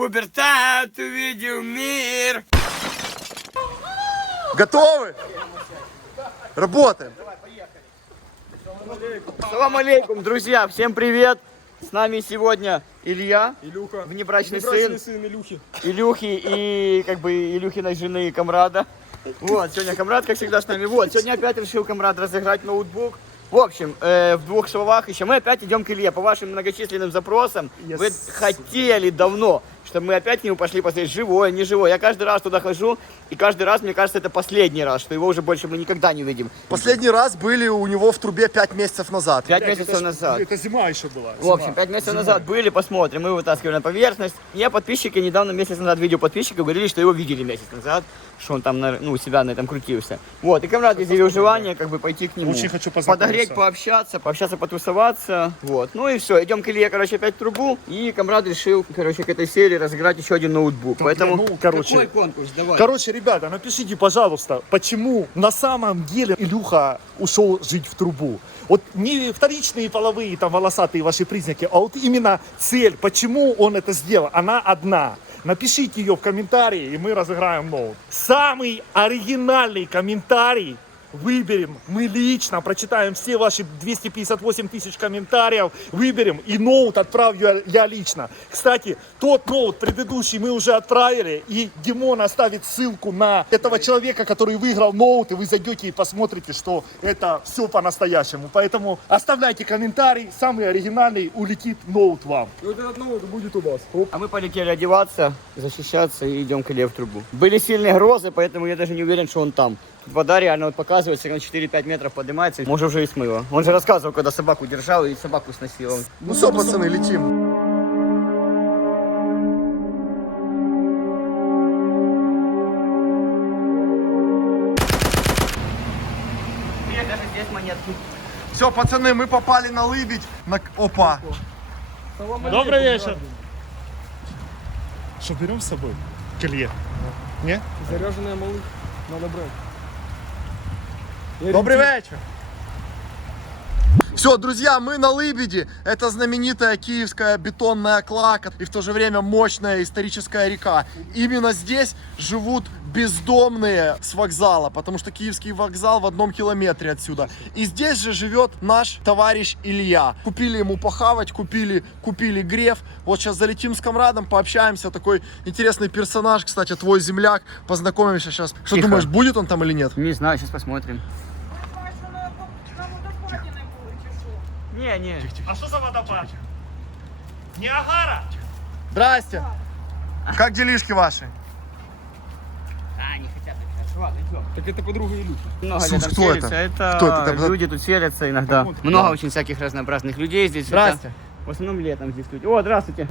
Пубертат увидел мир. Готовы? Работаем. Салам алейкум, друзья, всем привет! С нами сегодня Илья, Илюха. внебрачный Внебрачный сын сын Илюхи. Илюхи и как бы Илюхиной жены Камрада. Вот, сегодня Камрад, как всегда, с нами. Вот, сегодня опять решил Камрад разыграть ноутбук. В общем, в двух словах еще мы опять идем к Илье. По вашим многочисленным запросам, вы хотели давно, чтобы мы опять к нему пошли посмотреть, живой, не живой. Я каждый раз туда хожу, и каждый раз, мне кажется, это последний раз, что его уже больше мы никогда не увидим. Последний раз были у него в трубе 5 месяцев назад. 5 месяцев назад. Это зима еще была. В общем, 5 месяцев назад были, посмотрим, мы вытаскивали на поверхность. Мне подписчики недавно, месяц назад, видео подписчиков говорили, что его видели месяц назад, что он там, ну, у себя на этом крутился. Вот, и Камрад изъявил желание, как бы, пойти к нему. Очень хочу познакомиться. Подогреть, пообщаться, потусоваться. Вот, ну и все, идем к Илье, короче, опять в трубу. И Камрад решил, короче, к этой серии разыграть еще один ноутбук. Поэтому, ну, короче, какой конкурс, давай. Короче, ребята, напишите, пожалуйста, почему на самом деле Илюха ушел жить в трубу. Вот не вторичные половые, там, волосатые ваши признаки, а вот именно цель, почему он это сделал, она одна. Напишите ее в комментарии, и мы разыграем ноут. Самый оригинальный комментарий выберем, мы лично прочитаем все ваши 258 тысяч комментариев, выберем и ноут отправлю я лично. Кстати, тот ноут предыдущий мы уже отправили, и Димон оставит ссылку на этого человека, который выиграл ноут, и вы зайдете и посмотрите, что это все по-настоящему. Поэтому оставляйте комментарий, самый оригинальный улетит ноут вам. И вот этот ноут будет у вас. А мы полетели одеваться, защищаться и идем к Илье в трубу. Были сильные грозы, поэтому я даже не уверен, что он там. Тут вода реально вот показывается, на 4-5 метров поднимается, может уже и смыло. Он же рассказывал, когда собаку держал и собаку сносил. Ну все, пацаны, летим. Нет, даже здесь монетки. Все, пацаны, мы попали на Лыбедь. Опа. Добрый вечер. Что, берем с собой? К Илье? Не? Заряженная малых надо брать. Добрый вечер. Все, друзья, мы на Лыбеде. Это знаменитая киевская бетонная клака и в то же время мощная историческая река. Именно здесь живут бездомные с вокзала, потому что киевский вокзал в 1 километре отсюда. И здесь же живет наш товарищ Илья. Купили ему похавать, купили греф. Вот сейчас залетим с Камрадом, пообщаемся. Такой интересный персонаж, кстати, твой земляк. Познакомимся сейчас. Что Тихо. думаешь, будет он там или нет? Не знаю, сейчас посмотрим. Не. А что за водопад? Ниагара? Здрасте. Как делишки ваши? А, не хотят общаться. Ладно, идем. Так это подруга Илюхи. Много Слушай, лет там кто селится. это? Кто это? Там- Люди тут селятся иногда. Много очень всяких разнообразных людей здесь. Здрасте. Это в основном летом здесь люди. О, здравствуйте.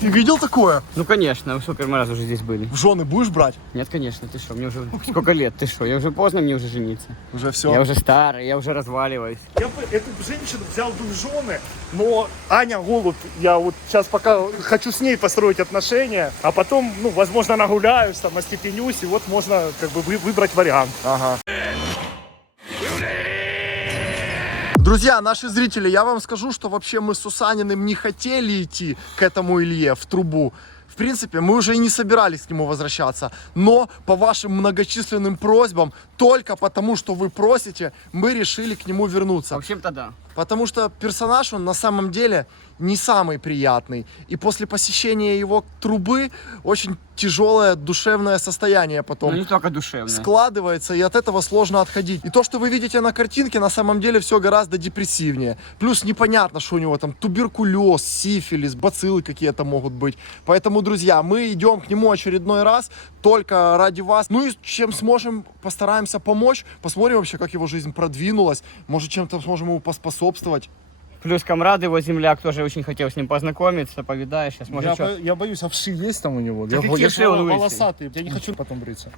Ты видел такое? Ну, конечно, вы сколько раз уже здесь были? В жены будешь брать? Нет, конечно, ты что, мне уже сколько лет, ты что, я уже поздно мне уже жениться. Уже все. Я уже старый, я уже разваливаюсь. Я бы эту женщину взял бы в жены, но Аня Голубь, я вот сейчас пока хочу с ней построить отношения, а потом, ну, возможно, нагуляюсь, там, остепенюсь, и вот можно как бы выбрать вариант. Ага. Друзья, наши зрители, я вам скажу, что вообще мы с Сусаниным не хотели идти к этому Илье в трубу. В принципе, мы уже и не собирались к нему возвращаться. Но по вашим многочисленным просьбам, только потому, что вы просите, мы решили к нему В вернуться. общем-то, да. Потому что персонаж, он на самом деле не самый приятный. И после посещения его трубы очень тяжелое душевное состояние потом Ну, не только душевно. складывается, и от этого сложно отходить. И то, что вы видите на картинке, на самом деле все гораздо депрессивнее. Плюс непонятно, что у него там туберкулез, сифилис, бациллы какие-то могут быть. Поэтому, друзья, мы идем к нему очередной раз только ради вас. Ну и чем сможем, постараемся помочь. Посмотрим вообще, как его жизнь продвинулась. Может, чем-то сможем ему поспособствовать. Плюс Камрад, его земляк, тоже очень хотел с ним познакомиться, повидаешь, сейчас может что. Я боюсь, овши есть там у него? Да какие овши, он лысый. волосатый, я не хочу потом бриться.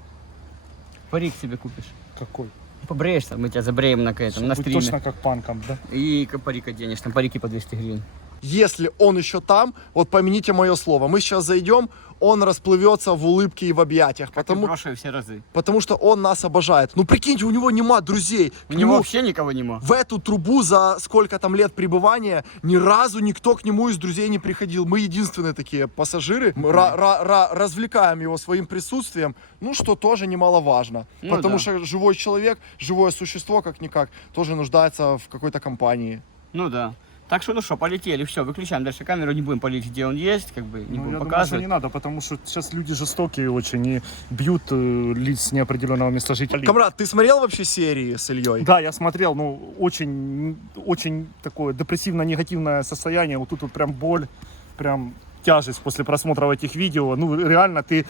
Парик себе купишь. Какой? Побреешься, мы тебя забреем на этом, на Будь стриме. точно как панком, да? И парик оденешь, там парики по 200 гривен. если он еще там, вот помяните мое слово, мы сейчас зайдем, он расплывется в улыбке и в объятиях, все разы. потому что он нас обожает. Ну прикиньте, у него нема друзей. У К него нему вообще никого нема. в эту трубу за сколько там лет пребывания ни разу никто к нему из друзей не приходил. Мы единственные такие пассажиры. Мы развлекаем его своим присутствием, ну что тоже немаловажно. Ну потому да. что живой человек, живое существо, как-никак, тоже нуждается в какой-то компании. Ну да. Так что, ну что, полетели, все, выключаем дальше камеру, не будем палить, где он есть, как бы, не Ну, будем я думаю, что показывать. не надо, потому что сейчас люди жестокие очень и бьют лиц неопределенного места жительства. Камрад, ты смотрел вообще серии с Ильей? Да, я смотрел, ну, очень такое депрессивно-негативное состояние. Вот тут вот прям боль, прям тяжесть после просмотра этих видео. Ну, реально, ты...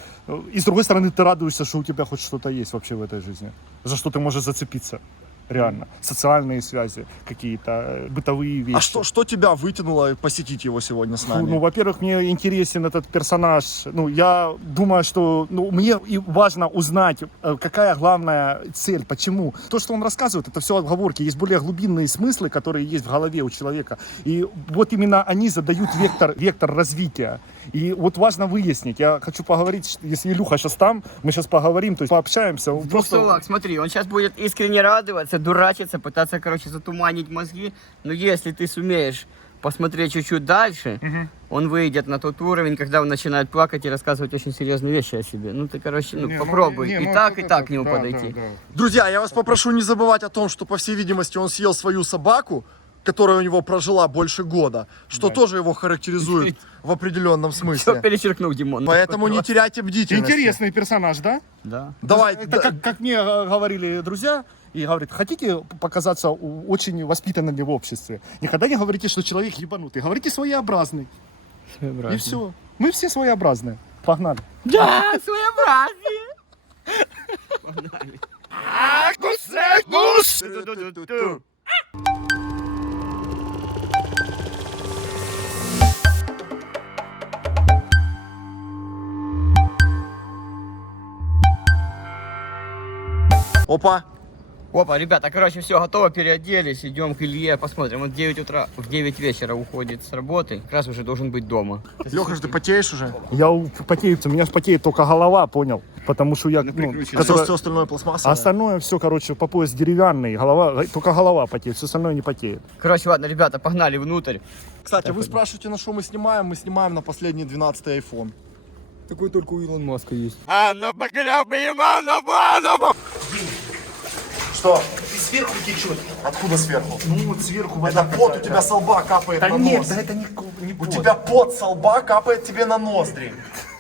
И с другой стороны, ты радуешься, что у тебя хоть что-то есть вообще в этой жизни. За что ты можешь зацепиться. Реально. Социальные связи, какие-то бытовые вещи. А что тебя вытянуло посетить его сегодня с Фу, нами? ну, во-первых, мне интересен этот персонаж. Ну, я думаю, что мне и важно узнать, какая главная цель, почему. То, что он рассказывает, это все отговорки. Есть более глубинные смыслы, которые есть в голове у человека. И вот именно они задают вектор развития. И вот важно выяснить. Я хочу поговорить, если Илюха сейчас там, мы сейчас поговорим, то есть пообщаемся. В двух словах, смотри, он сейчас будет искренне радоваться, дурачиться, пытаться, короче, затуманить мозги. Но если ты сумеешь посмотреть чуть-чуть дальше, он выйдет на тот уровень, когда он начинает плакать и рассказывать очень серьезные вещи о себе. Ну ты, короче, попробуй и так к нему подойти. Друзья, я вас попрошу не забывать о том, что, по всей видимости, он съел свою собаку, которая у него прожила больше года, что тоже его характеризует в определенном Все смысле. перечеркнул, Димон. Поэтому не теряйте бдительности. Интересный персонаж, да? Да. Давай, Это как мне говорили друзья, и говорят, хотите показаться очень воспитанными в обществе? Никогда не говорите, что человек ебанутый. Говорите своеобразный. И все. Мы все своеобразные. Погнали. Да, своеобразие. Опа. Опа, ребята, короче, все, готово, переоделись, идем к Илье, посмотрим. Он в 9 утра, в 9 вечера уходит с работы, как раз уже должен быть дома. Леха, ты потеешь уже? Я потею, у меня ж потеет только голова, понял? Потому что я... прикручено. Все остальное пластмассовое? Остальное все, короче, по пояс деревянный, только голова потеет, все остальное не потеет. Короче, ладно, ребята, погнали внутрь. Кстати, вы спрашиваете, на что мы снимаем? Мы снимаем на последний 12-й iPhone. Такой только у Илон Маска есть. А ну покляп ему, ну. Что? И сверху течет. Откуда сверху? Ну вот сверху Это пот у тебя со лба капает Да на нет, нос. да это не У пот. тебя пот со лба капает тебе на ноздри.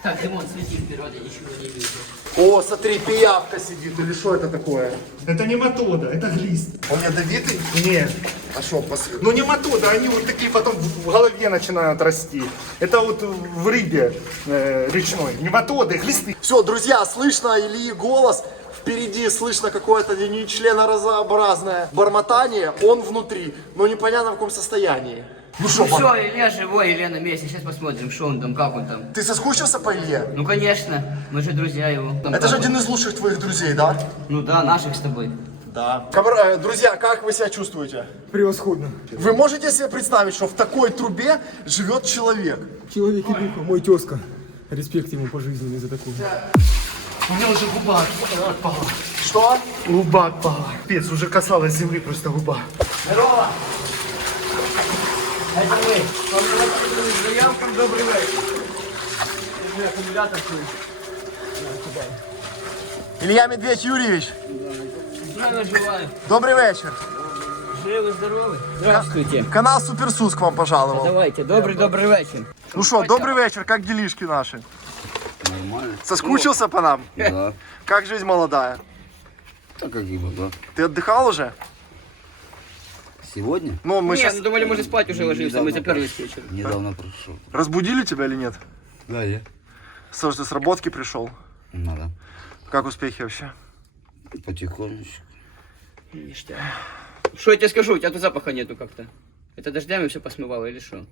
Так, Димон, следи вперед, я ничего не вижу. О, смотри, пиявка сидит. Или что это такое? Это не матода, это глист. Он ядовитый? Нет. А что, Ну не матода, они вот такие потом в голове начинают расти. Это вот в рыбе речной. Не матоды, глисты. Все, друзья, слышно Ильи голос. Впереди слышно какое-то нечленоразообразное бормотание. Он внутри, но непонятно в каком состоянии. Ну что, Все, Илья живой, Илья на месте, сейчас посмотрим, что он там, как он там. ты соскучился по Илье? Ну, конечно, мы же друзья его. Там Это как же он? один из лучших твоих друзей, да? Ну да, наших с тобой. Да. Друзья, как вы себя чувствуете? Превосходно. Вы можете себе представить, что в такой трубе живет человек? Человек и духа, мой тезка. Респект ему пожизненный за такое. У меня уже губа отпала. Что? Губа отпала. Пец, уже касалась земли просто губа. Здорово! Это мы. Заявкам добрый вечер. Это аккумулятор Илья Медведь Юрьевич, Здравия желаю. добрый вечер. Живы, здоровы. Здравствуйте. Канал Суперсус к вам пожаловал. Давайте, добрый вечер. Ну что, добрый вечер, как делишки наши? Нормально. Соскучился по нам? Да. Как жизнь молодая? Так как его, да. Ты отдыхал уже? Сегодня? Ну, мы Не, сейчас ну думали, может спать уже ложимся, мы заперлись вечером. Недавно прошел. разбудили тебя или нет? Да, я. Слушай, ты с работки пришел? Надо. Как успехи вообще? Потихонечку. Ништяк. Что я тебе скажу, у тебя тут запаха нету как-то. Это дождями все посмывало или что?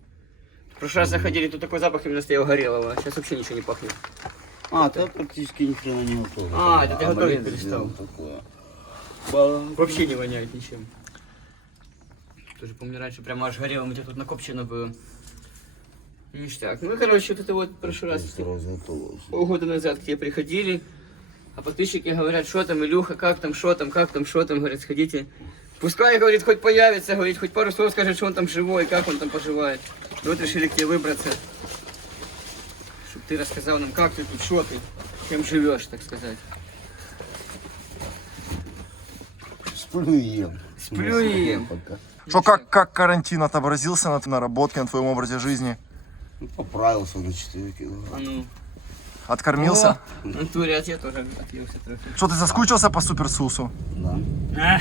В прошлый раз заходили, тут такой запах именно стоял горелого, а сейчас вообще ничего не пахнет. А, ты практически ни хрена не готов. А, это ты готовить омлет перестал. сделал такое. Вообще не воняет ничем. Тоже помню, раньше прямо аж горело, у тебя тут накопчено было. Ништяк. Ну, короче, вот это вот в прошлый раз, Сразу готово. полгода назад к тебе приходили, а подписчики говорят, что там, Илюха, как там, что там, говорят, сходите. Пускай, говорит, хоть появится, говорит, хоть пару слов скажет, что он там живой, как он там поживает. И вот решили к тебе выбраться, чтобы ты рассказал нам, как ты тут, что ты, чем живешь, так сказать. Сплю и ем. Сплю и ем. Пока. Что, как карантин отобразился на наработке, на твоем образе жизни? Ну, поправился на 4 килограмма. А ну. Откормился? О, в натуре, от я тоже отъелся трохи. Что, ты соскучился по суперсусу? Да. А,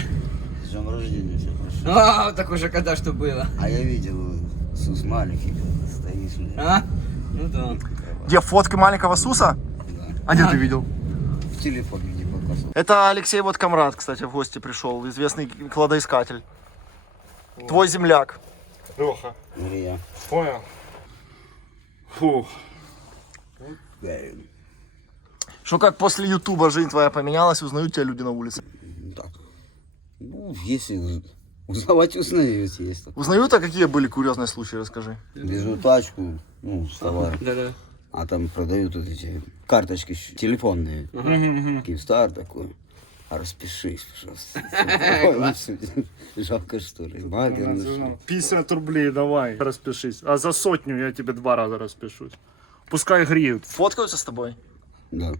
С днем рождения все прошло. так уже когда что было. А я видел, Сус маленький, стоишь. А? Ну да. Где, фотка маленького Суса? Да. А где ты видел? В телефоне не показывал. Это Алексей вот Камрад, кстати, в гости пришел, известный кладоискатель. Твой земляк. Леха, Или я. понял? Фух. Что, как после Ютуба жизнь твоя поменялась, узнают тебя люди на улице? Так. Ну, если узнавать узнаете, есть. Узнают, а какие были курьезные случаи, расскажи. Везу тачку, ну, с товаром. Да-да. А там продают вот эти карточки телефонные. Киевстар такой. А распишись, пожалуйста. Ой, ну всё, жалко, что ли. Маберно. 50 рублей давай, распишись. А за 100 я тебе 2 раза распишусь. Пускай греют. Фоткаются с тобой? Да.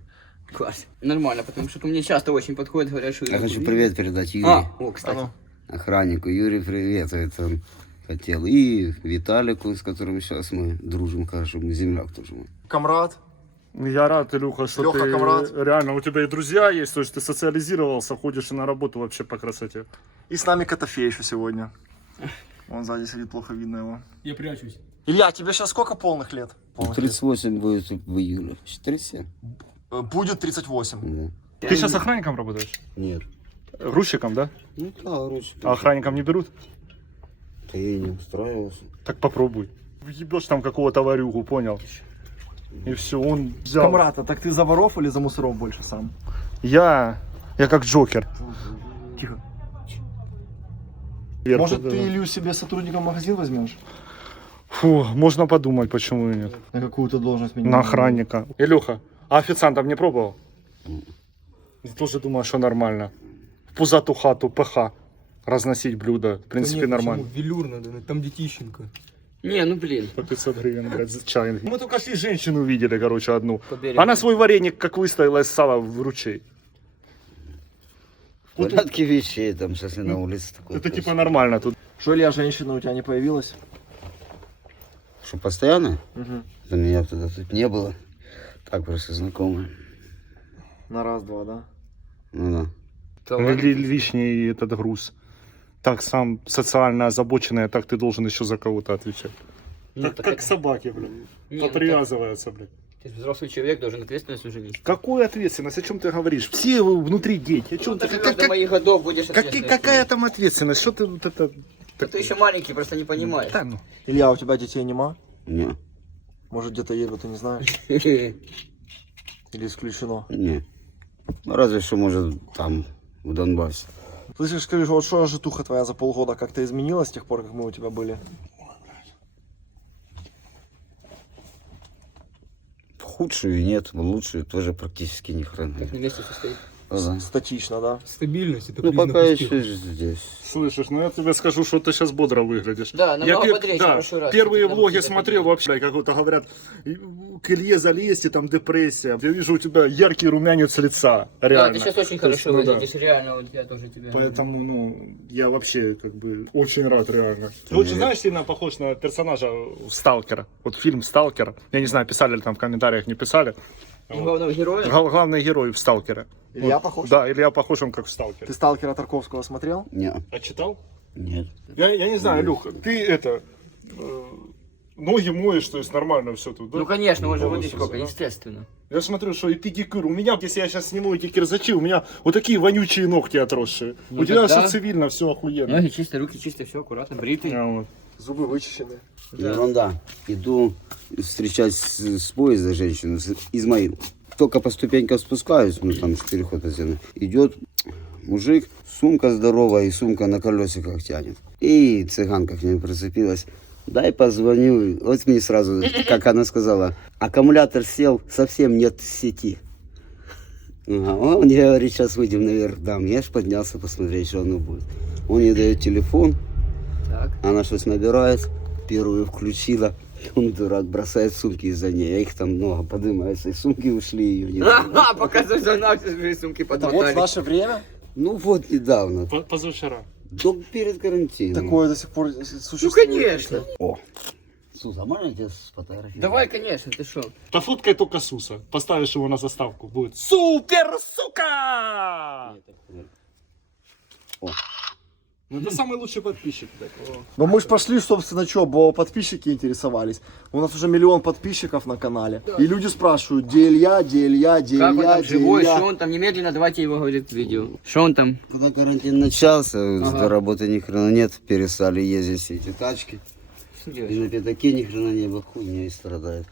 Класс. Нормально, потому что ко мне часто очень подходят, говорят, что... Я хочу привет передать Юрию. О, кстати. Охраннику. Юрий, привет. Это он хотел. И Виталику, с которым сейчас мы дружим, хорошо. Мы земляк тоже мой. Камрад? Я рад, Илюха, что Лёха, ты камрад. реально, у тебя и друзья есть, то есть ты социализировался, ходишь и на работу вообще по красоте. И с нами Котофей еще сегодня. Он сзади сидит, плохо видно его. Я прячусь. Илья, тебе сейчас сколько полных лет? Полных лет? 38 будет в июле. 37? Будет 38. Да. Ты сейчас охранником работаешь? Нет. Грузчиком, да? Ну да, короче. А охранником не берут? Да я не устраивался. Так попробуй. Ебешь там какого-то варюгу, понял? И все, он взял. Камрад, а так ты за воров или за мусоров больше сам? Я как Джокер. Тихо. Вверх, Может, да. ты Илью себе сотрудником магазин возьмешь? Фу, можно подумать, почему и нет. На какую-то должность На охранника. Илюха, а официантом не пробовал? Я тоже думаю, что нормально. В пузату хату ПХ разносить блюда. В принципе, нормально. Велюр надо, там детищенко. Не, ну блин. По 500 гривен, блядь, за чай. Мы только шли, женщину увидели, короче, одну. По берегу. Она свой вареник как выставила из сала в ручей. Порядки вещей там сейчас и на улице такое. Это типа нормально тут. Что, Илья, женщина у тебя не появилась? Что, постоянно? Угу. Да меня тогда тут не было. Так, просто знакомые. На раз-два, да? Ну да. Лишний этот груз. Так сам социально озабоченный, а так ты должен еще за кого-то отвечать. Ну, Так, так как это- собаки, блин. Не, ну Подривязываются, блин. Ты же взрослый человек, должен ответственность уже нести. Какую ответственность? О чем ты говоришь? Все вы внутри дети. О чем Ну, ты? ты живешь до моих годов, будешь ответственность Какая нести. там ответственность? Что ты вот это... Да ты еще маленький, просто не понимаешь. Да, ну. Илья, у тебя детей нема? Не, Может, где-то едут, ты не знаешь? Или исключено? не. Ну разве что, может, там, в Донбассе. Слышишь, скажи, вот что житуха твоя за полгода как-то изменилась с тех пор, как мы у тебя были? В худшую нет, в лучшую тоже практически ни хрена. Как на месте состоит. Ага. Статично, да? Стабильность, это Ну признак пока успеха. еще здесь. Слышишь, ну я тебе скажу, что ты сейчас бодро выглядишь. Да, намного бодрее, чем в прошлый раз. Первые Ты влоги прям смотрел тебя вообще, как вот говорят, к Илье залезть, и там депрессия. Я вижу у тебя яркий румянец лица, Да, реально. ты сейчас очень То есть, хорошо ну да. выглядишь, реально, вот я тоже тебя... Поэтому, ну, я вообще, как бы, очень рад, реально. Ты очень, знаешь, сильно похож на персонажа Сталкера. Вот фильм Сталкер. Я не знаю, писали ли там в комментариях, не писали. Главного героя? Главный герой в Сталкере. Илья Вот. похож? Да, Илья похож, он как в Сталкере. Ты сталкера Тарковского смотрел? Не, А читал? нет. Я не знаю, Илюха, ты это... ноги моешь, то есть нормально все тут, да? Ну конечно, он же вот здесь Волосы, сколько, да? естественно. Я смотрю, что и педикюр. У меня, если я сейчас сниму эти кирзачи, у меня вот такие вонючие ногти отросшие. Ну у тебя тогда- все цивильно, все охуенно. Ноги чистые, руки чистые, все аккуратно, бритый. А, вот. Зубы вычищены. Ерунда. Иду встречать с поезда женщину, Измаил. Только по ступенькам спускаюсь, ну там же переход отдельно. Идет мужик, сумка здоровая и сумка на колесиках тянет. И цыганка к ней прицепилась. дай позвоню. Вот мне сразу, как она сказала, аккумулятор сел, совсем нет сети. Он мне говорит, сейчас выйдем наверх, дам. Я ж поднялся посмотреть, что оно будет. Он мне дает телефон, Так. она что-то набирает, первую включила. Он, дурак, бросает сумки из-за ней. А их там много поднимается. И сумки ушли ее не дают. Ага, пока загнался, же сумки Это вот в подмотали. наше время Ну вот недавно. Позавчера. Только перед карантином. такое до сих пор Ну, существует. конечно. О. Суза, а можно я тебя сфотографирую? Давай, конечно, ты что? Пофоткай только Суса. Поставишь его на заставку. Будет супер, сука! О. Ну, это самый лучший подписчик. Так. Но мы ж пошли, собственно, что, бо подписчики интересовались. У нас уже 1 миллион подписчиков на канале. И люди спрашивают, где Илья, где Илья, где Как он Илья, там где живой, Илья. что он там? Немедленно давайте его, говорит, в видео. Что он там? Когда карантин начался, до работы ни хрена нет, перестали ездить все эти тачки. Что И делаешь? на пятаке ни хрена не было, хуйня и страдает.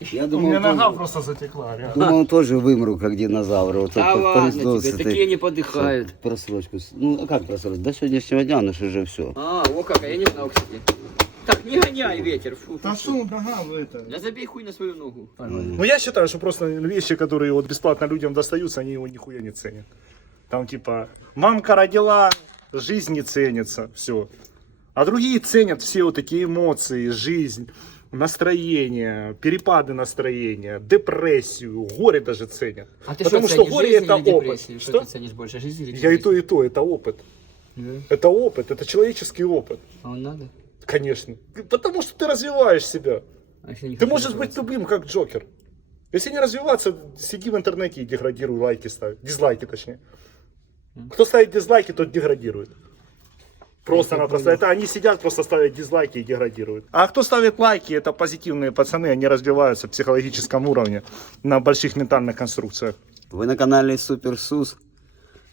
Я У думал, меня нога тоже, просто затекла, реально. думал, тоже вымру, как динозавр. Вот Да так ладно повезло тебе, с такие не подыхают. просрочку. Ну, а как просрочку? До сегодняшнего дня, ну что же все. А, о как, а я не знал, кстати. Так, не гоняй ветер. Фу, фу, фу. нога в это? Да забей хуй на свою ногу. Ну, я считаю, что просто вещи, которые вот бесплатно людям достаются, они его нихуя не ценят. Там типа, мамка родила, жизнь не ценится, все. А другие ценят все вот такие эмоции, жизнь, настроение, перепады настроения, депрессию, горе даже ценят. А ты Потому что, что ценишь горе жизнь это или опыт. депрессию? Что Что? ты ценишь больше, жизнь или Я и депрессию? то, это опыт. Да. Это опыт, это человеческий опыт, А он надо? конечно. Потому что ты развиваешь себя. А если не Ты хочу можешь быть развиваться? тупым, как Джокер. Если не развиваться, сиди в интернете и деградируй, лайки ставь. Дизлайки, точнее. Кто ставит дизлайки, тот деградирует. Просто-напросто. Это они сидят, просто ставят дизлайки и деградируют. А кто ставит лайки, это позитивные пацаны, они развиваются в психологическом уровне, на больших ментальных конструкциях. Вы на канале Супер Сус.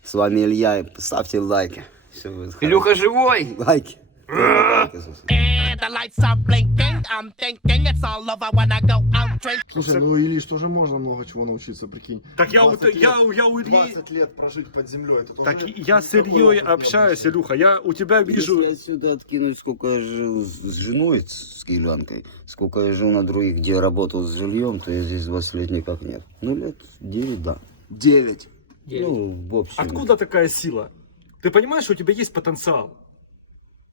С вами Илья. Ставьте лайки. Все будет хорошо. Илюха живой! Лайки. Лайки, Сус. And the lights are blinking. I'm thinking it's all over when I go out drinking. Слушай, ну Ильич тоже можно много чего научиться, прикинь. Так я у 20 Ильи... 20 лет прожить под землей. Это тоже Так я с такой Ильей опыт общаюсь, необычный. Илюха. Я у тебя вижу... Если отсюда откинуть, сколько я жил с женой, с киевлянкой, сколько я жил на других, где я работал с жильем, то я здесь 20 лет никак нет. Ну, лет 9, да. 9. Ну, в общем. Откуда такая сила? Ты понимаешь, что у тебя есть потенциал?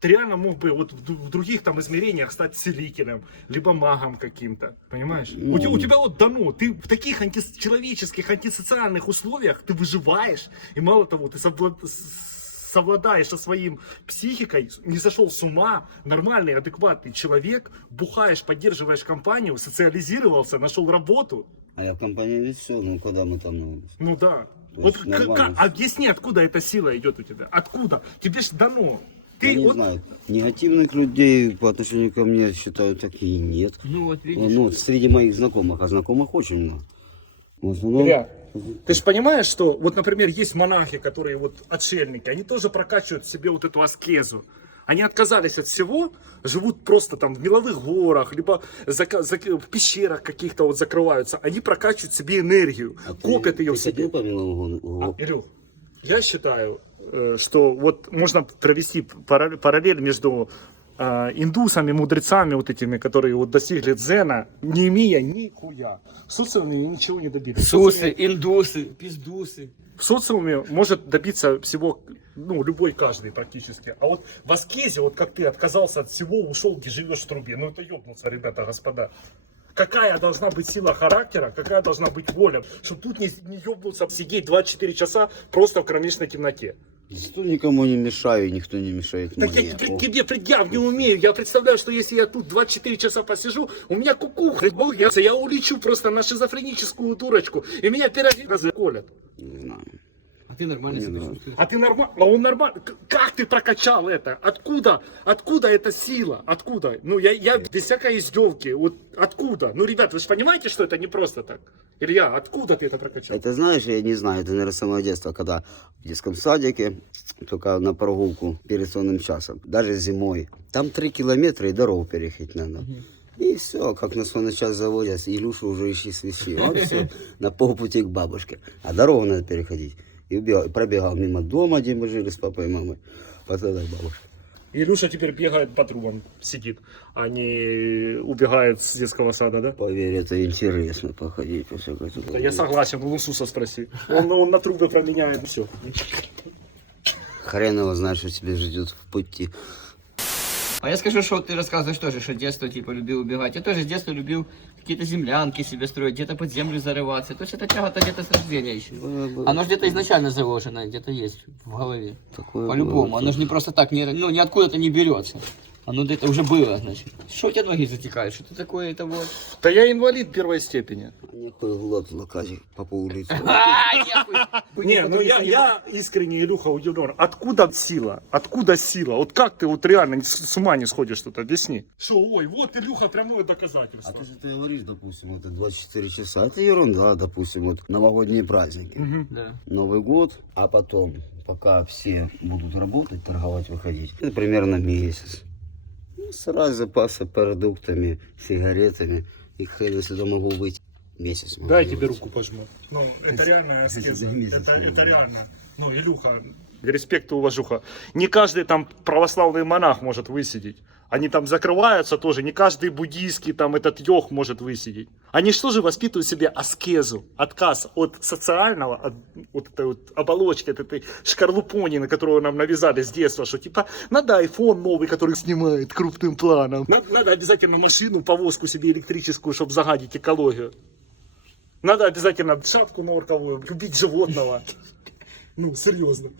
Ты реально мог бы вот в других там измерениях стать Селикиным, либо магом каким-то, понимаешь? У тебя вот дано, ты в таких античеловеческих, антисоциальных условиях ты выживаешь, и мало того, ты совладаешь со своим психикой, не сошел с ума, нормальный, адекватный человек, бухаешь, поддерживаешь компанию, социализировался, нашел работу. А я в компании ведь все, ну куда мы там? Ну, Ну да. То Вот есть нормально. объясни, откуда эта сила идет у тебя? Откуда? Тебе ж дано. я Ты не вот знаю. Негативных людей по отношению ко мне, считаю, такие нет. Ну вот видишь. Ну, среди моих знакомых, а знакомых очень много. В основном, Илья, ты же понимаешь, что вот, например, есть монахи, которые вот отшельники, они тоже прокачивают в себе вот эту аскезу. Они отказались от всего, живут просто там в меловых горах, либо в пещерах каких-то вот закрываются. Они прокачивают в себе энергию, а ты- копят ее ты в себе. ходил по Миловому? Илюх, я считаю, что вот можно провести параллель между индусами, мудрецами вот этими, которые вот достигли дзена, не имея нихуя. В социуме ничего не добились. Сусы, индусы, пиздусы. В социуме может добиться всего, ну, любой, каждый практически. А вот в аскезе, вот как ты отказался от всего, ушел, где живешь в трубе. Ну это ёбнуться, ребята, господа. Какая должна быть сила характера, какая должна быть воля, чтобы тут не ёбнуться, сидеть 24 часа просто в кромешной темноте. Зато никому не мешаю, и никто не мешает Так мне. я тебе предъяв не умею. Я представляю, что если я тут 24 часа посижу, у меня кукуха, я улечу просто на шизофреническую дурочку, и меня пироги заколят. Не знаю. А ты нормально себя знаю. чувствуешь? А ты нормально, а он нормально. Как ты прокачал это? Откуда эта сила? Откуда? Ну, я без всякой издевки. Вот откуда? Ну, ребят, вы же понимаете, что это не просто так? Илья, откуда ты это прокачал? Это знаешь, я не знаю, это, наверное, с самого детства, когда в детском садике, только на прогулку перед сонным часом, даже зимой, там 3 километра и дорогу переходить надо. И все, как на сонный час заводят, Илюша уже ищи свищи. Он все на полпути к бабушке. А дорогу надо переходить. И пробегал мимо дома, где мы жили с папой и мамой. Потом к бабушке. Илюша теперь бегает по трубам, сидит, а не убегает с детского сада, да? Поверь, это интересно походить по всякой Да туда. я согласен, у Иисуса спроси. Он на трубы променяет все. Хрен его знает, что тебе ждет в пути. А я скажу, что ты рассказываешь тоже, что детство типа любил убегать. Я тоже с детства любил какие-то землянки себе строить, где-то под землю зарываться. То есть это тяга-то где-то с рождения еще. Оно же где-то изначально заложено, где-то есть в голове. Такое По-любому. было. Оно же не просто так, не откуда-то не берется. Оно где-то уже было, значит. Что у тебя ноги затекают? Что ты такое это вот? Да я инвалид первой степени. Нехуй в лоб лакать по улице. Не, ну я искренне, Илюха, удивлен. Откуда сила? Откуда сила? Вот как ты вот реально с ума не сходишь что-то? Объясни. Что, ой, вот Илюха прямое А доказательство. ты же ты говоришь, допустим, это 24 часа. Это ерунда, допустим, вот новогодние праздники. Да. Новый год, а потом, пока все будут работать, торговать, выходить, это примерно месяц. Ну, сразу запасы продуктами, сигаретами. И хрен, если туда могу быть месяц. могу Дай быть. тебе руку пожму. Ну, это реальная аскеза. Это реально. Ну, Илюха, респект и уважуха. Не каждый там православный монах может высидеть. Они там закрываются тоже. Не каждый буддийский там этот йог может высидеть. Они что же воспитывают в себе аскезу, отказ от социального, от вот этой вот оболочки, от этой шкарлупони, на которую нам навязали с детства, что типа надо айфон новый, который снимает крупным планом. Надо обязательно машину, повозку себе электрическую, чтобы загадить экологию. Надо обязательно шапку норковую, убить животного. Ну, серьезно.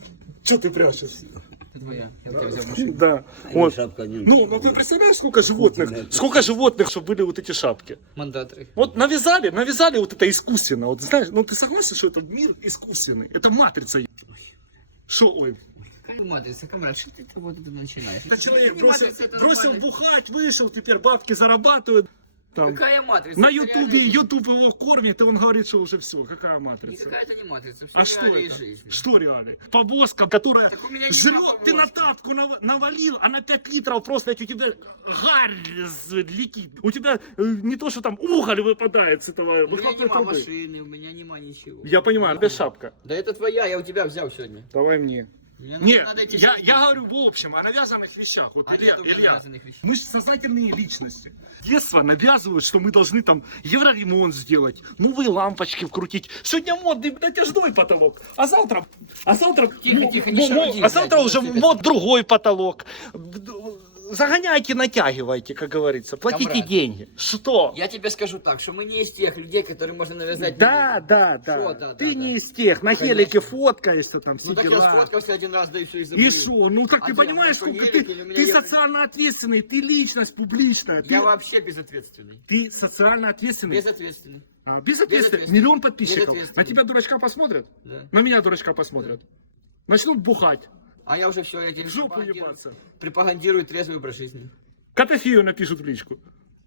Че ты прячешься? Это твоя. Я у тебя взял машину. Да. А Вот. шапка не Ну, ты представляешь, сколько животных, чтобы были вот эти шапки? Мандаторы. Вот навязали вот это искусственно. Вот знаешь, ну ты согласен, что этот мир искусственный? Это матрица. Что, ой, Какая матрица, камрад, что ты вот это начинаешь? это человек Это не матрица, это бросил нормально. бухать, вышел, теперь бабки зарабатывают. Там, Какая матрица? на Это Ютубе, реальная жизнь. Ютуб его кормит, и он говорит, что уже все, какая матрица. Никакая это не матрица, все А что реалии это? жизни. Что реально? Повозка, которая Так у меня не жрет, была ты на повозка. тапку навалил, а на 5 литров просто у тебя гарь летит. У тебя не то, что там уголь выпадает с этого У меня выхлопной нема трубы. машины, у меня нема ничего. Я понимаю, без шапка. Да это твоя, я у тебя взял сегодня. Давай мне. Мне Нет, надо идти я сюда. говорю в общем о навязанных вещах. Вот, А Илья, нету Илья, навязанных вещей. мы же сознательные личности. Детство навязывают, что мы должны там евроремонт сделать, новые лампочки вкрутить. Сегодня модный натяжной потолок, а завтра Тихо, тихо, не шарудись, а завтра блядь, уже ну, мод другой потолок. Загоняйте, натягивайте, как говорится, платите Камрад. деньги. Что? Я тебе скажу так, что мы не из тех людей, которые можно навязать. Да, да, да. Шо, да, Ты да, не да. из тех, на хелике фоткаешься там, все Ну так я дела. сфоткался один раз, да и все, и забыл. И что? Ну так А ты где? понимаешь, У меня сколько что, елики или у меня ты елки? социально ответственный, ты личность публичная, Я ты, вообще безответственный. ты социально ответственный. Безответственный. Безответственный. Безответственный. Миллион подписчиков. Безответственный. На тебя дурачка посмотрят? Да. На меня дурачка посмотрят. Начнут бухать, А я уже все, я тебе в жопу ебаться. пропагандирую трезвый образ жизни. Котофею напишут в личку.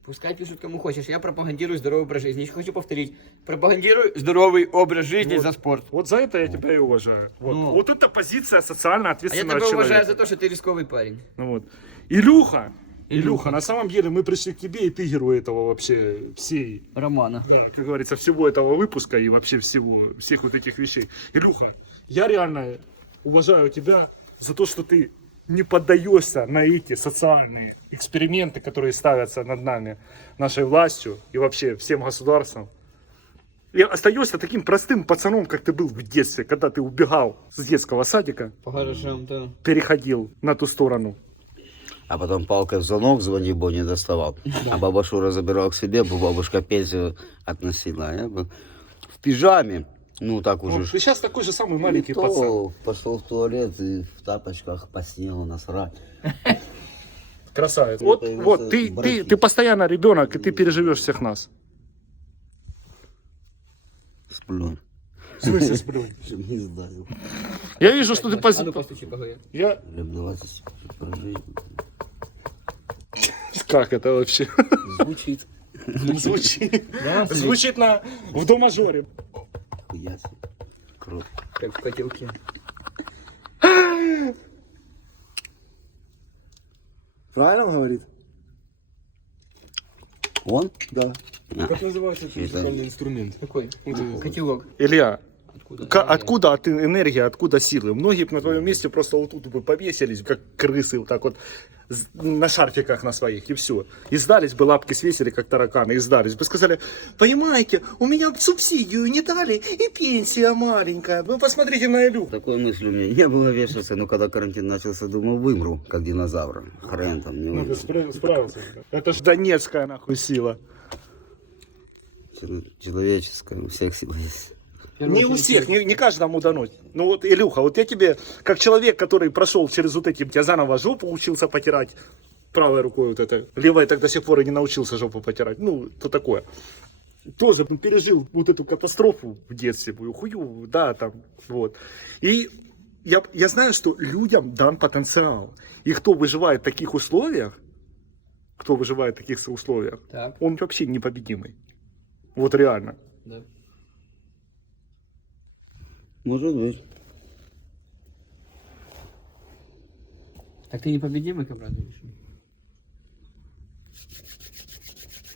Пускай пишут кому хочешь, я пропагандирую здоровый образ жизни. Еще хочу повторить, пропагандирую здоровый образ жизни за спорт. Вот за это я тебя и уважаю. Вот, Ну. вот это позиция социально А я ответственного тебя человека. уважаю за то, что ты рисковый парень. Ну вот. Илюха, на самом деле мы пришли к тебе, и ты герой этого вообще всей, Романа. да, как говорится, всего этого выпуска и вообще всех вот этих вещей. Илюха, я реально уважаю тебя за то, что ты не поддаешься на эти социальные эксперименты, которые ставятся над нами, нашей властью и вообще всем государством. И остаешься таким простым пацаном, как ты был в детстве, когда ты убегал с детского садика, По гаражам, да. переходил на ту сторону. А потом палкой в звонок звони Бонни доставал. А баба Шура забирала к себе, бабушка пенсию относила. А я был в пижаме. Ну так уже. Вот, ты сейчас такой же самый маленький И то пацан. пошел в туалет и в тапочках по снегу насрать. Красавец. Ты Вот, появился вот ты постоянно ребенок, и ты переживешь всех нас. Сплюнь. В смысле сплюнь? Чтоб не сдал. Я вижу, что ты А ну постучи по голове. Я... Лет 20 прожить. Как это вообще? Звучит. Звучит. Звучит в до-мажоре. Хуя себе. Круто. Как в котелке. Правильно он говорит? Он? Да. Как называется этот Это- музыкальный инструмент? Какой? Котелок. Илья, Откуда энергия, откуда силы? Многие б на твоем месте просто вот тут бы повесились, как крысы, вот так вот, на шарфиках на своих, и все. И сдались бы, лапки свесили, как тараканы, и сдались бы. Сказали, понимаете, у меня субсидию не дали, и пенсия маленькая. Вы посмотрите на Илюху. Такой мысли у меня не было вешаться, но когда карантин начался, думал, вымру, как динозавр. Хрен там, не Ну, умер. ты справился. Это ж донецкая, нахуй, сила. Человеческое, у всех сила есть. Не у всех, не каждому дано. Ну вот, Илюха, вот я тебе, как человек, который прошел через вот эти, я заново жопу учился потирать правой рукой вот это, левой так до сих пор и не научился жопу потирать. Ну, то такое. Тоже пережил вот эту катастрофу в детстве, хую, да, там, вот. И я знаю, что людям дан потенциал. И кто выживает в таких условиях, Так. он вообще непобедимый. Вот реально. Да. Может быть. Так ты непобедимый, комрад, видишь?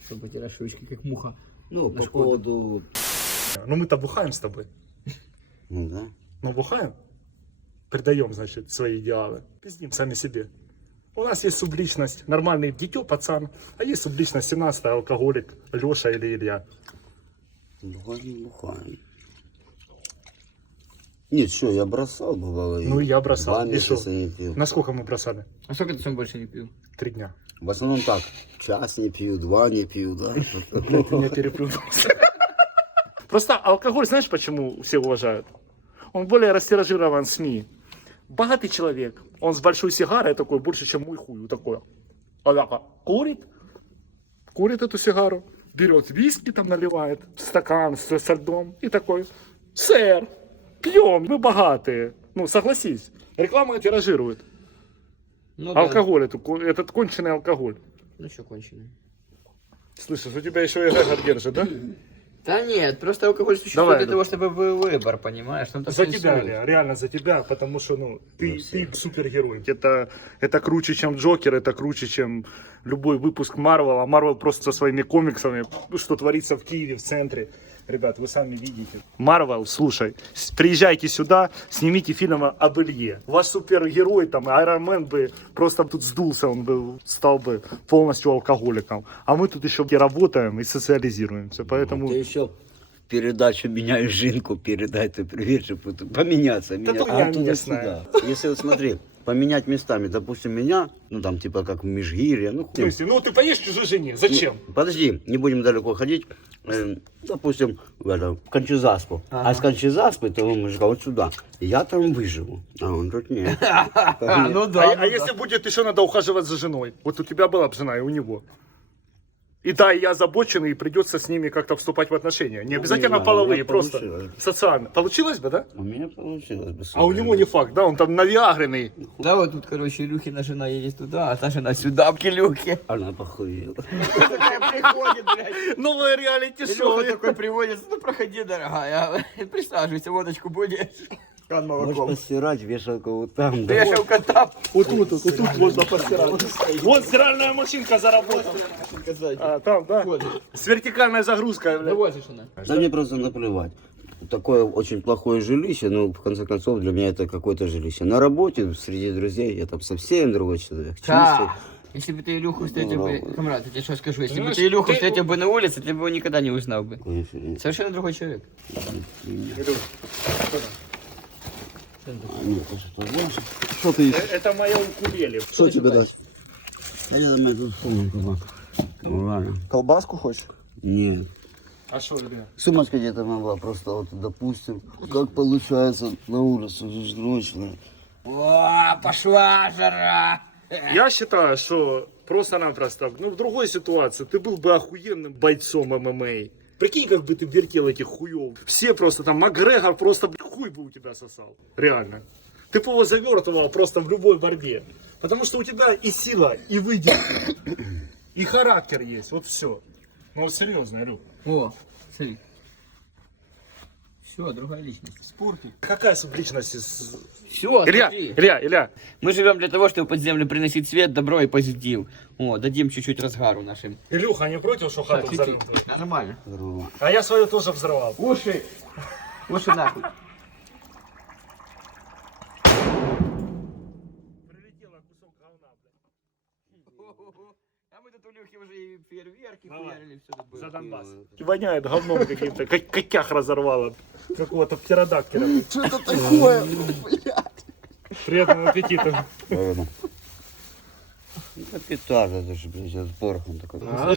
Что потираешь ручки, как муха. Ну, по Шкоду. поводу... Ну мы-то бухаем с тобой. Ну да. Ну бухаем. Придаем, значит, свои идеалы. Пиздим сами себе. У нас есть субличность, нормальный дитё, пацан. А есть субличность 17-й, алкоголик, Леша или Илья. Бухаем. Нет, что, я бросал, бывало. Ну и я бросал. 2 И месяца шо? не пил. Насколько мы бросали? А сколько ты сам больше не пил? 3 дня. В основном так. Час не пью, 2 не пью, да. Ты меня переплюнул. Просто алкоголь, знаешь, почему все уважают? Он более растиражирован СМИ. Богатый человек, он с большой сигарой такой, больше, чем мой хуй, вот такой. Аляка курит эту сигару, берет виски там, наливает в стакан со льдом и такой, сэр, пьем, мы богатые. Ну, согласись, реклама тиражирует. Ну Алкоголь, этот конченый алкоголь. Ну что конченый? Слышишь, у тебя еще эгрегор держит, да? Да нет, просто алкоголь существует Давай, для ну. того, чтобы был выбор, понимаешь? Он За такой тебя, инсульт. Илья, реально за тебя, потому что, ну, ты супергерой. Это круче, чем Джокер, это круче, чем любой выпуск Марвела. Марвел просто со своими комиксами, что творится в Киеве, в центре. Ребят, вы сами видите. Марвел, слушай, приезжайте сюда, снимите фильм об Илье. Ваш супергерой, там, Iron Man бы просто тут сдулся, он бы стал бы полностью алкоголиком. А мы тут еще работаем и социализируемся, поэтому... Ты еще передачу «Меняю жинку» передай, ты привет, чтобы поменяться. то я не знаю. Если вот смотри, поменять местами, допустим, меня, ну там типа как в Межгирье, ну В смысле? Ну ты поешь чужой жене, зачем? Подожди, не будем далеко ходить. Допустим, в Кончезаспу. А с Кончезаспы ты мужика вот сюда. Я там выживу. А он тут нет. Ну да. А если будет еще надо ухаживать за женой? Вот у тебя была бы жена, и у него. И да, и я озабоченный, и придется с ними как-то вступать в отношения. Не обязательно знаю, у половые, меня просто получилось. социально. Получилось бы, да? У меня получилось бы. А у него не факт, да? Он там навиагренный. Да, вот тут, короче, Илюхина жена едет туда, а та жена сюда, к Илюхе. Она похуела. Такая приходит, блядь. Новое реалити-шоу. Илюха такой приводит, ну проходи, дорогая, присаживайся, водочку будешь. Кан Можешь молоком. постирать вешалку вот там. Да Да. я кота. Вот тут можно постирать. Вот стиральная машинка заработала. А, там, да? Вот. С вертикальной загрузкой, Да блядь. вот же она. Да мне просто наплевать. Такое очень плохое жилище, но в конце концов для меня это какое-то жилище. На работе, среди друзей, я там совсем другой человек. Чистый. Да. Если бы ты Илюху встретил бы, Ну, комрад, я тебе что скажу, если бы Понимаешь, ты Илюху ты- встретил бы на улице, ты бы его никогда не узнал бы. Конечно, нет. Совершенно другой человек. Нет, ты что, знаешь? Что ты ищешь? Это моя укулеле. Что тебе дать? А я там эту сумку. Ну ладно. Колбаску хочешь? Нет. А что, ребят? Сумочка где-то могла, просто вот, допустим, как получается на улицу же срочно. О, пошла жара! Я считаю, что просто-напросто, ну, в другой ситуации ты был бы охуенным бойцом ММА. Прикинь, как бы ты вертел этих хуев. Все просто там, Макгрегор просто, блин, хуй бы у тебя сосал. Реально. Ты бы его завертывал просто в любой борьбе. Потому что у тебя и сила, и выдержка, и характер есть. Вот все. Ну вот серьезно, Илюх. О, смотри. Все, другая личность. Спорти. Какая субличность из... Все, Илья. Мы живем для того, чтобы под землю приносить свет, добро и позитив. О, дадим чуть-чуть разгару нашим. Илюха, не против, что хату взорвут? Нормально. Здорово. А я свою тоже взорвал. Уши! Лучше нахуй. А мы тут у Люхи уже и фейерверки хуярили, все тут было. За Донбасс. И воняет говном каким-то, как котях разорвало. Какого-то птеродактиля. Что это такое? Приятного аппетита. Правильно. Это петарда, это же, блядь, с порохом такой. Ну,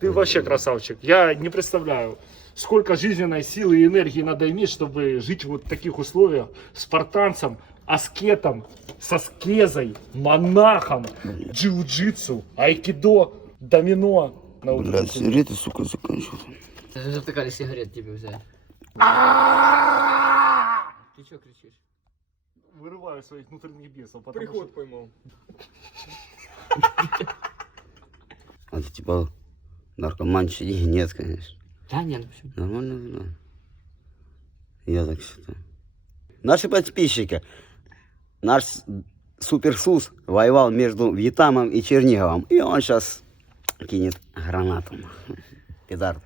Ты вообще красавчик. Я не представляю, сколько жизненной силы и энергии надо иметь, чтобы жить вот в таких условиях. Спартанцем, аскетом, с аскезой, монахом, джиу-джитсу, айкидо, домино. блядь, сигареты, сука, заканчивают. Затыкали сигарет тебе взять. Ты что кричишь? Вырываю своих внутренних бесов. Приход поймал. А ты типа наркоманчики? Нет, конечно. Да нет, почему? Нормально, да. Я так считаю. Наши подписчики. Наш суперсус воевал между Вьетнамом и Черниговым. И он сейчас кинет гранату. Педард.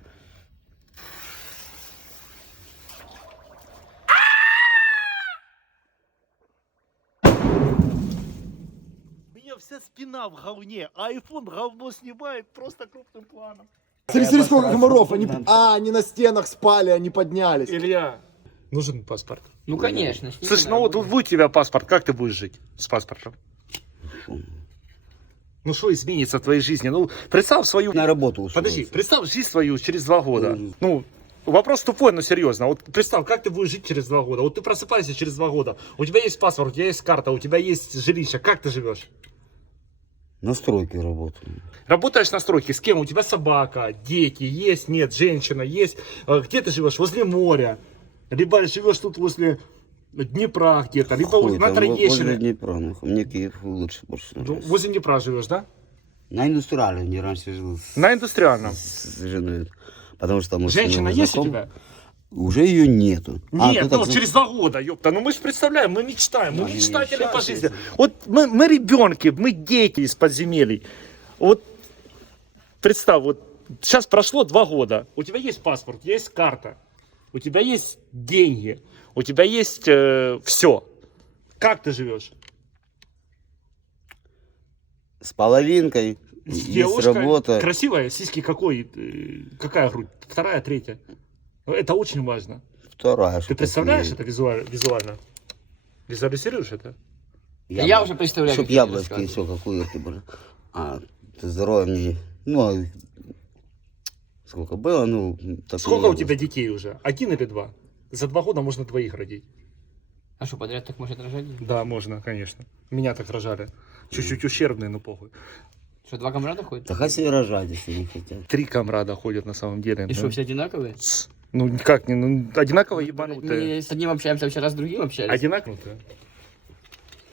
У меня вся спина в говне, а айфон говно снимает просто крупным планом. Смотри, сколько комаров. Они на стенах спали, они поднялись. Илья, нужен паспорт. Ну конечно. Слышь, ну вот будет у тебя паспорт, как ты будешь жить с паспортом? Ну что изменится в твоей жизни? Ну, представь свою... На работу ушел. Подожди, представь жизнь свою через 2 года. Мгм. Ну, вопрос тупой, но серьезно. Вот представь, как ты будешь жить через 2 года. Вот ты просыпаешься через 2 года. У тебя есть паспорт, у тебя есть карта, у тебя есть жилище. Как ты живешь? На стройке работаю. Работаешь на стройке, с кем? У тебя собака, дети, есть, нет, женщина, есть. Где ты живешь? Возле моря. Либо живешь тут возле Днепра где-то, либо Хуй на там, возле Троещине. Днепра, нахуй. Мне Киев лучше больше Ну, нравится. возле Днепра живешь, да? На индустриале мне раньше жил На индустриальном. с женой. Потому что мы с Женщина ней есть у знакомы. тебя? Уже ее нету. Нет, ты так ну за- через 2 года, ёпта. Ну мы же представляем, мы мечтаем, мы Да, мечтатели сейчас, по жизни. сейчас. Вот мы ребенки, мы дети из подземелий. Вот представь, вот сейчас прошло 2 года. У тебя есть паспорт, есть карта, у тебя есть деньги, у тебя есть все. Как ты живешь? С половинкой. С Есть девушкой? работа. Красивая, сиськи какой? Какая грудь? 2-я, 3-я? Это очень важно. Вторая. Ты представляешь это визуально? Визуализируешь это? Я уже представляю, Чтоб как ты яблочки и рассказываешь. все, какую ты бы. А, ты здоровье мне. Ну, а сколько было, ну. так и Сколько у не тебя детей уже? 1 или 2? За 2 года можно 2 родить. А что, подряд так может рожать? Да, можно, конечно. Меня так рожали. Чуть-чуть ущербные, но похуй. Что, 2 комрада ходят? Да хоть себе рожать, если не хотят. 3 комрада ходят на самом деле. И да. что, все одинаковые? Ну, никак не, ну, одинаково ебанутые. Мы с одним общаемся, вчера с другим общались. Одинаковые.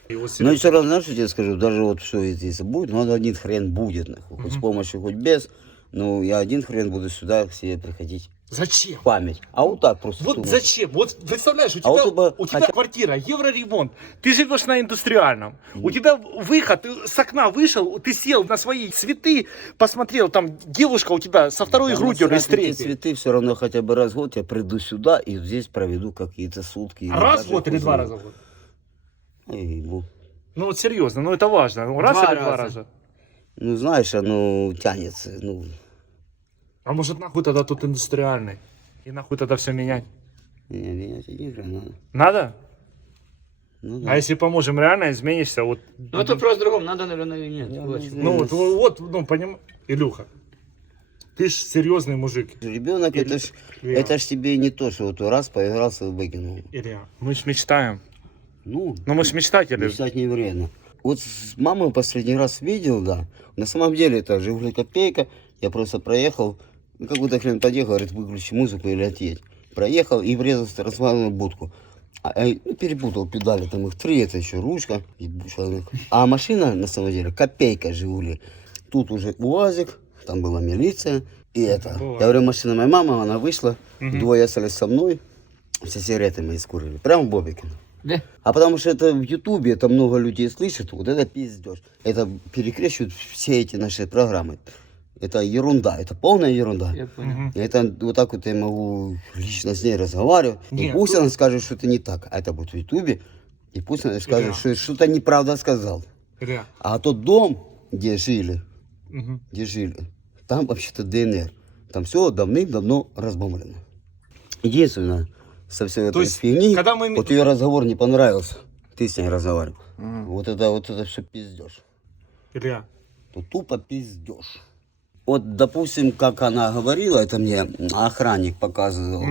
И вот Но сегодня- все равно, знаешь, что я тебе скажу, даже вот что если будет, но один хрен будет, нахуй. Хоть с помощью, хоть без. Ну, я один хрен буду сюда к себе приходить. Зачем? В память. А вот так просто. Вот тупо. зачем? Вот представляешь, у тебя, вот бы у тебя хотя- квартира, евроремонт, ты живешь на индустриальном, у тебя выход, ты с окна вышел, ты сел на свои цветы, посмотрел, там девушка у тебя со 2-й Да грудью или с насрать на эти 3-й. цветы все равно хотя бы раз в год я приду сюда и здесь проведу какие-то сутки. или Раз в даже год или хуй 2 знает. раза в год? Ей-богу. Ну вот серьезно, ну это важно. Ну, раз 2 или 2 раза. раза? Ну, знаешь, оно тянется. Ну, А может нахуй тогда тут индустриальный? И нахуй тогда все менять? не, менять не надо. Надо? Ну, да. А если поможем, реально изменишься? Вот, Ну это вопрос в другом, надо, наверное, или нет. Вот. ну вот, ну поним... Илюха, ты ж серьезный мужик. Ребенок, Илья. это ж тебе не то, что вот раз поигрался и выкинул. Илья, мы ж мечтаем. Ну, Ну мы ж мечтатели. мечтать не вредно. Вот с мамой последний раз видел, да. На самом деле это Жигули копейка. Я просто проехал, ну, какой-то хрен подъехал, говорит, выключи музыку или отъедь. Проехал и врезался в трансформаторную будку. Ну, перепутал педали, там их 3, это еще ручка. Ебучая. А машина, на самом деле, копейка Жигули. Тут уже УАЗик, там была милиция. И это. Бывает. Я говорю, машина моей мамы, она вышла. 2 остались со мной. Все сигареты мои скурили. Прямо в Бобикино. Да? А потому что это в Ютубе, это много людей слышит, вот это пиздеж. Это перекрещивают все эти наши программы. Это ерунда, это полная ерунда. Я понял. Это вот так вот я могу лично с ней разговаривать. И Нет, пусть она скажет, что это не так. А это будет в Ютубе. И пусть она скажет, что что-то неправда сказал. Илья. А тот дом, где жили, Мгм. там вообще-то ДНР. Там все давным-давно разбомблено. Единственное, со всей этой есть, фигни, когда мы- вот ее разговор не понравился. Ты с ней разговаривал. Вот это все пиздеж. Илья. Тут тупо пиздеж. Вот, допустим, как она говорила, это мне охранник показывал.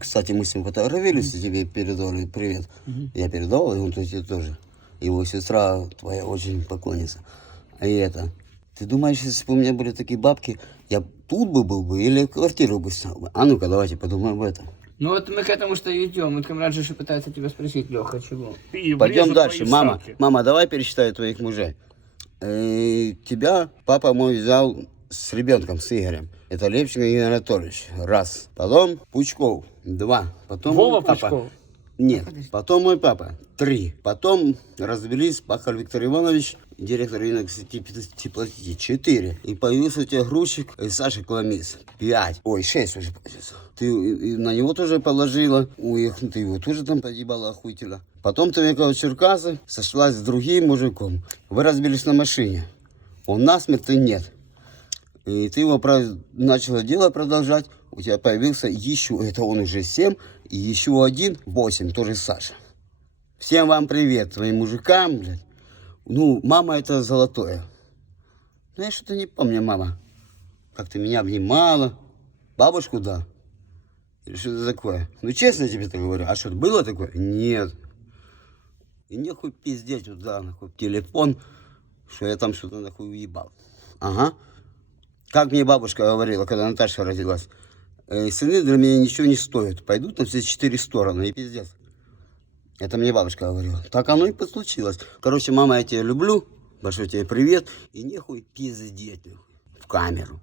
Кстати, мы с ним фотографировались, и тебе передали привет. Я передал, и он тебе тоже. Его сестра твоя очень поклонница. И это, ты думаешь, если бы у меня были такие бабки, я тут бы был бы или квартиру бы снял бы? А ну-ка, давайте подумаем об этом. Ну вот мы к этому что идем. И камрад же еще пытается тебя спросить, Леха, чего? И Пойдем влезут дальше. твои Мама, ставки. мама, давай пересчитай твоих мужей. Тебя папа мой взял с ребенком, с Игорем. Это Левченко Игорь Анатольевич. Раз. Потом Пучков. Два. Потом Вова мой папа. Пучков? Нет. Потом мой папа. Три. Потом развелись Пахаль Виктор Иванович, директор рынка теплосети. Четыре. И появился у тебя грузчик Саша Коломис. Пять. Ой, шесть уже получится. Ты и на него тоже положила. Ой, ты его тоже там погибала охуительно. Потом ты уехала в Черкасы, сошлась с другим мужиком. Вы разбились на машине. Он насмерть, ты нет. И ты его начала дело продолжать. У тебя появился еще, это он уже 7, и еще один, 8, тоже Саша. Всем вам привет, твоим мужикам, блядь. Ну, мама это золотое. Ну, я что-то не помню, мама. Как ты меня обнимала. Бабушку, да. Или что-то такое. Ну, честно я тебе так говорю. А что, было такое? Нет. И нехуй пиздеть туда, нахуй, в телефон, что я там что-то нахуй уебал. Ага. Как мне бабушка говорила, когда Наташа родилась. Сыны для меня ничего не стоят. Пойдут на все 4 стороны и пиздец. Это мне бабушка говорила. Так оно и случилось. Короче, мама, я тебя люблю. Большой тебе привет. И нехуй пиздеть нахуй, в камеру.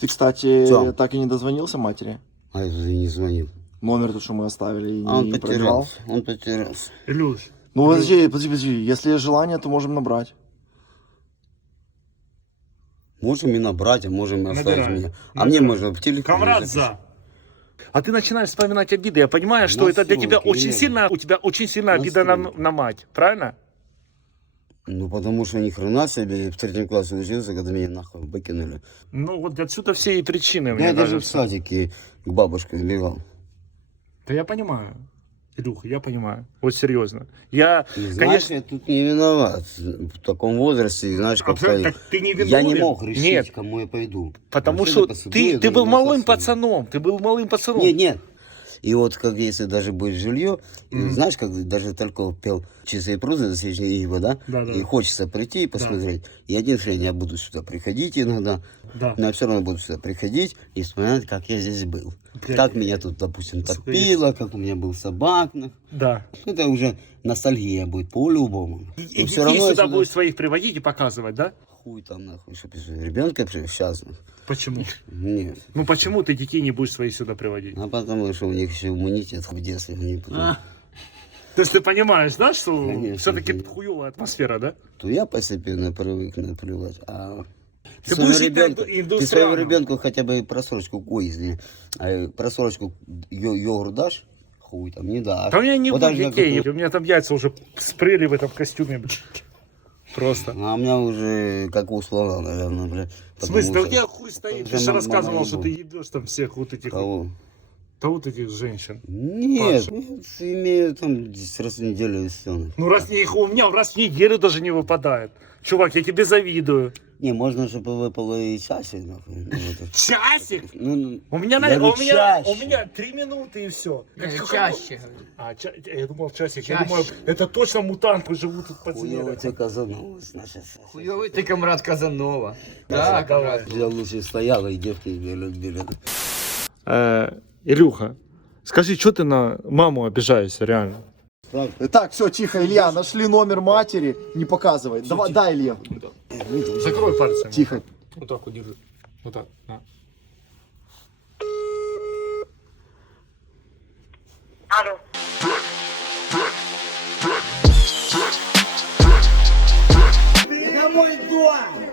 Ты, кстати, Тём. так и не дозвонился матери? А я туда не звонил. Номер, то, что мы оставили, и А он не пробивал? потерялся. Он потерялся. Илюш. Ну, подожди. Если есть желание, то можем набрать. Можем и набрать, а можем и оставить Набираем. меня. А мне можно в телефоне. Камрад запиши. за. А ты начинаешь вспоминать обиды. Я понимаю, что Ну, это для всё, тебя окей. очень сильно, у тебя очень сильно Ну, обида на, всё. на мать, правильно? Ну, потому что ни хрена себе в 3 классе учился, когда меня нахуй выкинули. Ну, вот отсюда все и причины, Я мне даже в кажется. садике к бабушке убегал. Да я понимаю. Илюха, я понимаю. Вот серьезно. Я, И знаешь, конечно... я тут не виноват. В таком возрасте, знаешь, как-то... Абсолютно, так ты не Я не виновен. мог решить, Нет, кому я пойду. потому Вообще-то что по суду ты я был должен малым остаться. пацаном. Ты был малым пацаном. Нет. И вот как если даже будет жилье, и знаешь, как даже только пел «Чистые прузы, засечные ибо», да? Да. И хочется прийти и посмотреть. И один хрен, я буду сюда приходить иногда, Да. но я все равно буду сюда приходить и вспоминать, как я здесь был. Блядь. Как меня тут, допустим, топило, как у меня был собак. Да. Это уже ностальгия будет по-любому. И Но детей всё равно я сюда будешь своих приводить и показывать, да? Хуй там нахуй, что ребенка сейчас. Почему? Нет. Ну почему ты детей не будешь своих сюда приводить? А потому что у них еще иммунитет в детстве. Они потом... То есть ты понимаешь, да, что Конечно. все-таки хуевая атмосфера, да? То я постепенно привык наплевать. А Ты своему будешь ребенку, индустриалом. ты своему ребенку хотя бы просрочку, просрочку йогурт дашь? Хуй там не дашь. Да у меня не Вот будет так же, как детей, это- у меня там яйца уже спрели в этом костюме. Просто. А у меня уже как у слона, наверное, блядь. В смысле, да у потому тебя что- хуй стоит, уже ты же мама рассказывал, что ебу. ты ебешь там всех вот этих, Кого? да вот этих женщин. Нет, Паша. я имею там 10 раз в неделю и все. Ну раз их у меня раз в неделю даже не выпадает. Чувак, я тебе завидую. Не, можно, чтобы выпало и чаще, нахуй. Ну, вот. Часик? Ну, У меня, я говорю, у чаще. меня 3 минуты и все. Чаще. А, я думал часик. Я Чаще. думаю, это точно мутанты живут тут под Хуёво землей. тебе Казанова, значит. Хуёвый ты, камрад Казанова. Да, камрад. Я лучше стояла, и девки меня любили. Илюха, скажи, что ты на маму обижаешься, реально? Так, все, тихо, Илья, нашли номер матери, не показывай. Давай, дай, Илья. Закрой пальцами. Тихо. Вот так вот держи. Вот так. На. Алло. Это мой дом!